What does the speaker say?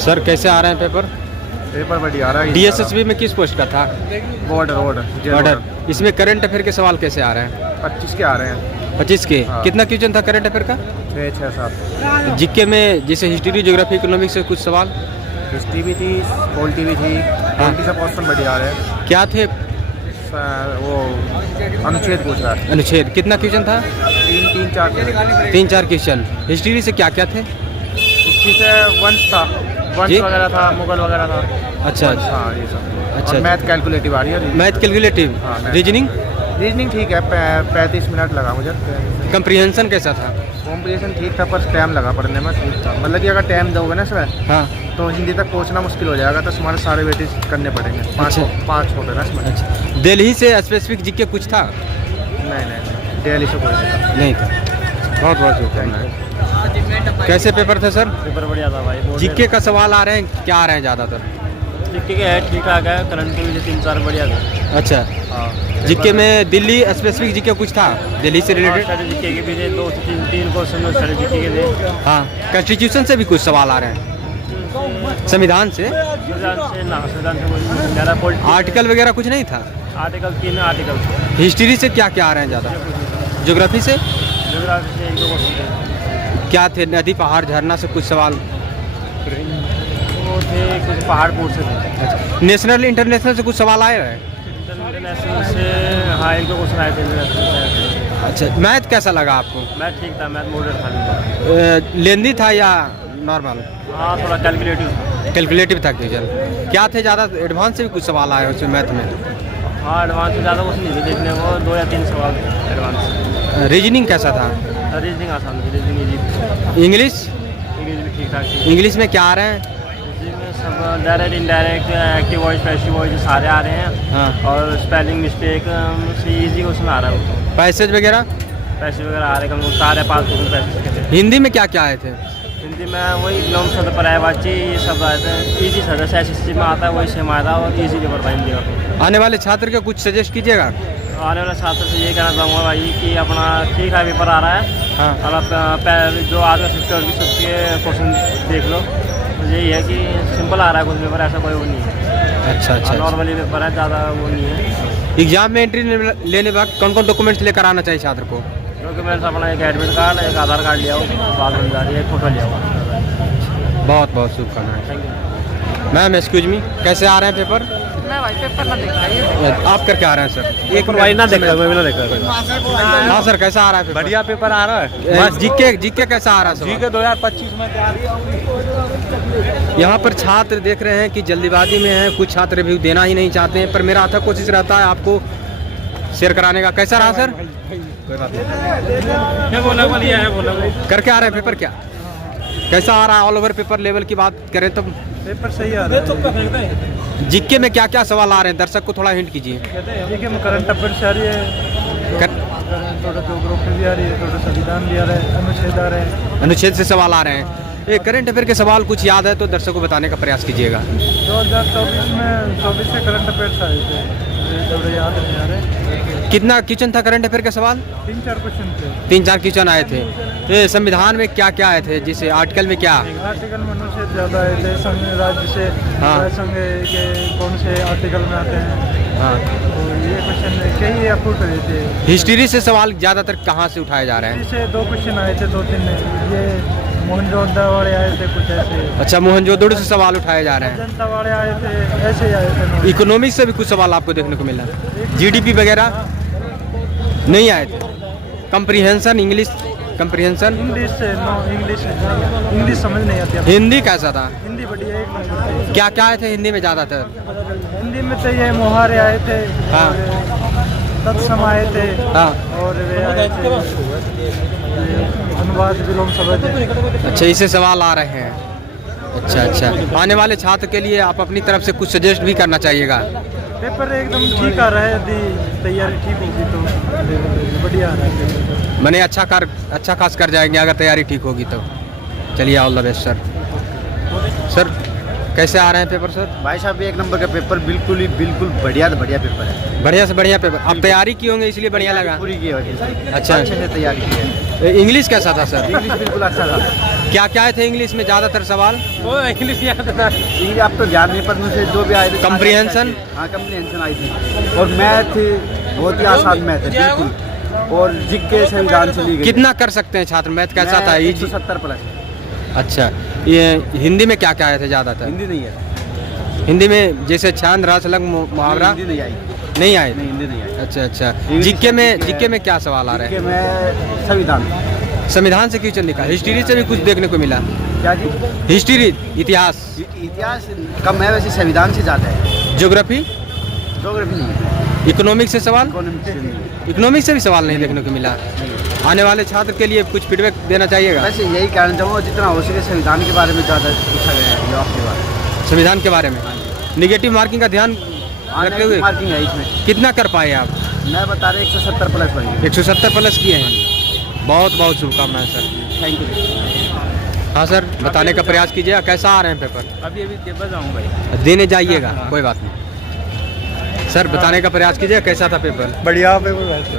Sir कैसे आ रहे हैं पेपर? पेपर बढ़िया आ रहा है। डीएसएसबी में किस पोस्ट का था? ऑर्डर इसमें करंट अफेयर के सवाल कैसे आ रहे हैं? 25 के आ रहे हैं। 25 के। हाँ। कितना क्वेश्चन था करंट अफेयर का? 6 7। जीके में जैसे हिस्ट्री, ज्योग्राफी, इकोनॉमिक्स से कुछ सवाल हिस्ट्री भी थी, पॉलिटी भी थी। पॉलिटी से क्वेश्चन बढ़िया आ रहे हैं। क्या थे? वो अनुच्छेद पूछ रहा है। अनुच्छेद कितना क्वेश्चन था? 3 4 क्वेश्चन। हिस्ट्री से क्या क्या थे? हिस्ट्री से वंश था, वंश जी? वगैरह था, मुगल वगैरह था। अच्छा हाँ ये सब। अच्छा। और मैथ कैलकुलेटिव आ रही है। Math calculative. हाँ, मैथ। रीजनिंग ठीक है। 35 मिनट लगा मुझे। कंप्रीहेंशन कैसा था? कॉम्पिटिशन ठीक था पर टाइम लगा पढ़ने में। ठीक था, मतलब कि अगर टाइम दोगे ना इसमें हाँ। तो हिंदी तक पहुंचना मुश्किल हो जाएगा, तो तुम्हारे सारे वेटेज करने पड़ेंगे। अच्छा। 5 होते ना इसमें। अच्छा, दिल्ली से स्पेसिफिक जीके कुछ था? नहीं दिल्ली से कोई नहीं था। नहीं था। बहुत बहुत शुभकामनाएं। कैसे पेपर थे सर? पेपर बढ़िया था भाई। जीके का सवाल आ रहे हैं, क्या आ रहे हैं ज़्यादातर? जीके के है ठीक ठाक है, करंट के भी 3 4 बढ़िया थे। अच्छा। हाँ जीके में दिल्ली स्पेसिफिक जीके कुछ था दिल्ली से रिलेटेड? जीके के भी थे 2 से 3 क्वेश्चन सारे जीके के थे। हाँ। कॉन्स्टिट्यूशन से भी कुछ सवाल आ रहे हैं, संविधान से। आर्टिकल वगैरह कुछ नहीं था? Article 3 article. हिस्ट्री से क्या क्या आ रहे हैं ज़्यादा? ज्योग्राफी से ज्योग्राफी से 1 2 क्वेश्चन क्या थे? नदी, पहाड़, झरना से कुछ सवाल? वो थे कुछ पहाड़ पूछ से थे। नेशनल इंटरनेशनल से कुछ सवाल आए हैं? इंटरनेशनल से हाँ 1 2 क्वेश्चन आए थे। अच्छा। मैथ कैसा लगा आपको? मैथ ठीक था, मैथ मॉडरेट था। लेंदी था या नॉर्मल? हाँ थोड़ा कैलकुलेटिव। कैलकुलेटिव था क्वेश्चन। क्या थे ज़्यादा? एडवांस से भी कुछ सवाल आए उसमें मैथ में? हाँ एडवांस से ज़्यादा कुछ नहीं थे देखने को, 2 या 3 सवाल एडवांस। रीजनिंग कैसा था? रीजनिंग आसान थी, रीजनिंग इजी। इंग्लिश? इंग्लिश भी ठीक ठाक थी। इंग्लिश में क्या आ रहे हैं? में सब direct indirect active voice passive voice सारे आ रहे हैं। हाँ। और स्पेलिंग मिस्टेक से इजी क्वेश्चन आ रहा है वो। पैसेज वगैरह? पैसे वगैरह आ रहे हैं, कम सारे 5 क्वेश्चन पैसे के थे। हिंदी में क्या क्या आए थे? हिंदी में वही ग्लोम शब्द पर्यायवाची ये सब आए थे। ईजी सदस्य एसएससी में आता है वही सेम आया था, और ईजी पेपर था हिंदी का। आने वाले छात्र का कुछ सजेस्ट कीजिएगा। आने वाले छात्र से ये कहना चाहूँगा भाई कि अपना ठीक है पेपर आ रहा है। हाँ। और आप जो आज का शिफ्ट होगी सबके क्वेश्चन देख लो। तो यही है कि सिंपल आ रहा है कुछ पेपर, ऐसा कोई वो नहीं है। अच्छा। नॉर्मली पेपर है, ज़्यादा वो नहीं है। एग्जाम में एंट्री लेने वक्त कौन कौन डॉक्यूमेंट्स लेकर आना चाहिए छात्र को? डॉक्यूमेंट्स अपना एक एडमिट कार्ड, एक आधार कार्ड लिया हो, बात बन जा रही है, एक फोटो लिया हुआ। बहुत बहुत शुभकामनाएं। Thank you. Ma'am excuse me, कैसे आ रहे हैं पेपर? मैं भाई पेपर ना देखा। आप करके आ रहे हैं सर? एक भाई ना देखा, मैं भी ना देखा। हाँ सर, कैसा आ रहा है पेपर? बढ़िया पेपर आ रहा है। जीके कैसा आ रहा है? जीके 2025 में तैयारी है। यहाँ पर छात्र देख रहे हैं कि जल्दीबाजी में है, कुछ छात्र रिव्यू देना ही नहीं चाहते हैं, पर मेरा अथक कोशिश रहता है आपको शेयर कराने का। कैसा रहा सर? कोई बात नहीं। बोला करके आ रहे हैं पेपर? क्या कैसा आ रहा है? ऑल ओवर पेपर लेवल की बात करें तो पेपर सही आ रहा है। जीके में क्या क्या सवाल आ रहे हैं? दर्शक को थोड़ा हिंट कीजिए। जीके में करंट अफेयर्स आ रही है, थोड़ा ज्योग्राफी भी आ रही है, थोड़ा संविधान भी आ रहा है, अनुच्छेद आ रहे हैं। अनुच्छेद से सवाल आ रहे हैं। ये करंट अफेयर के सवाल कुछ याद है तो दर्शकों को बताने का प्रयास कीजिएगा। 2024 में 24 से करंट अफेयर्स आए थे, थोड़े याद नहीं आ रहे। कितना क्वेश्चन था करंट अफेयर का सवाल? 3 4 क्वेश्चन थे। 3 4 क्वेश्चन आए थे। ये संविधान में क्या क्या आए थे? जैसे आर्टिकल में क्या? आर्टिकल में अनुच्छेद ज़्यादा आए थे। संघ राज्य से हाँ। संघ के कौन से आर्टिकल में आते हैं, हाँ। तो ये क्वेश्चन कई अप्रूव रहे थे। हिस्ट्री से सवाल ज़्यादातर कहाँ से उठाए जा रहे हैं? से 2 क्वेश्चन आए थे, 2 3 ये मोहनजोदड़ो वाले आए थे कुछ ऐसे। अच्छा, मोहनजोदड़ो से सवाल उठाए जा रहे हैं। जनता वाले आए थे, ऐसे ही आए थे। इकोनॉमिक्स से भी कुछ सवाल आपको देखने को मिला? जीडीपी वगैरह नहीं आए थे? Comprehension, English comprehension? इंग्लिश से नो, इंग्लिश समझ नहीं आती। हिंदी कैसा था? हिंदी बढ़िया, एक नंबर। क्या क्या आए थे हिंदी में ज़्यादातर? हिंदी में तो ये मुहारे आए थे। हाँ। और तत्सम आए थे। हाँ। और वे आए थे अनुवाद विलोम शब्द। अच्छा, इससे सवाल आ रहे हैं। अच्छा। आने वाले छात्र के लिए आप अपनी तरफ से कुछ सजेस्ट भी करना चाहिएगा। पेपर एकदम ठीक आ रहा है, यदि तैयारी ठीक होगी तो बढ़िया आ रहा है। मैंने अच्छा खास कर जाएंगे अगर तैयारी ठीक होगी तो। चलिए, all the best sir. Sir कैसे आ रहे हैं पेपर सर? भाई साहब 1 नंबर का पेपर, बिल्कुल बढ़िया पेपर है। बढ़िया से बढ़िया पेपर। आप तैयारी की होंगे इसलिए बढ़िया लगा? पूरी की है। अच्छा। अच्छे से तैयारी की है। इंग्लिश कैसा था सर? इंग्लिश बिल्कुल अच्छा था। क्या क्या थे इंग्लिश में ज़्यादातर सवाल? वो इंग्लिश याद था। ये आप तो ध्यान नहीं, पर मुझे जो भी आए थे Comprehension? हाँ कम्प्रीहेंशन आई थी। और मैथ थी, बहुत ही आसान मैथ है बिल्कुल। और जिज्ञे संविधान से ली गई। कितना कर सकते हैं छात्र? मैथ कैसा था? 170 प्लस। अच्छा, ये हिंदी में क्या क्या आए थे ज़्यादातर? हिंदी नहीं है। हिंदी में जैसे छंद रस लग मुहावरा हिंदी नहीं आई। नहीं आए थे? नहीं, हिंदी नहीं आई। अच्छा अच्छा। इंग्लिश जीके में क्या सवाल आ रहे कि हैं? मैं संविधान। संविधान से क्यों लिखा? हिस्ट्री से भी कुछ देखने को मिला? क्या जी? हिस्ट्री, इतिहास, इतिहास कम है, वैसे संविधान से ज़्यादा है। ज्योग्राफी, ज्योग्राफी नहीं है। इकोनॉमिक्स से सवाल? इकोनॉमिक्स से नहीं है। इकोनॉमिक्स से भी सवाल नहीं देखने को मिला। आने वाले छात्र के लिए कुछ फीडबैक देना चाहिएगा? वैसे यही कहना चाहूँगा, जितना हो सके संविधान के बारे में ज़्यादा पूछा गया है, जॉब के बारे में। संविधान के बारे में निगेटिव मार्किंग का ध्यान रखते हुए मार्किंग है इसमें। कितना कर पाए आप? मैं बता रहे 170 प्लस बनी। 170 प्लस किए हैं। बहुत बहुत शुभकामनाएं सर। Thank you. हाँ सर, बताने का प्रयास कीजिएगा कैसा आ रहे हैं पेपर? अभी देवर जाऊँगा भाई। देने जाइएगा, कोई बात नहीं। सर बताने का प्रयास कीजिएगा कैसा था पेपर? बढ़िया पेपर।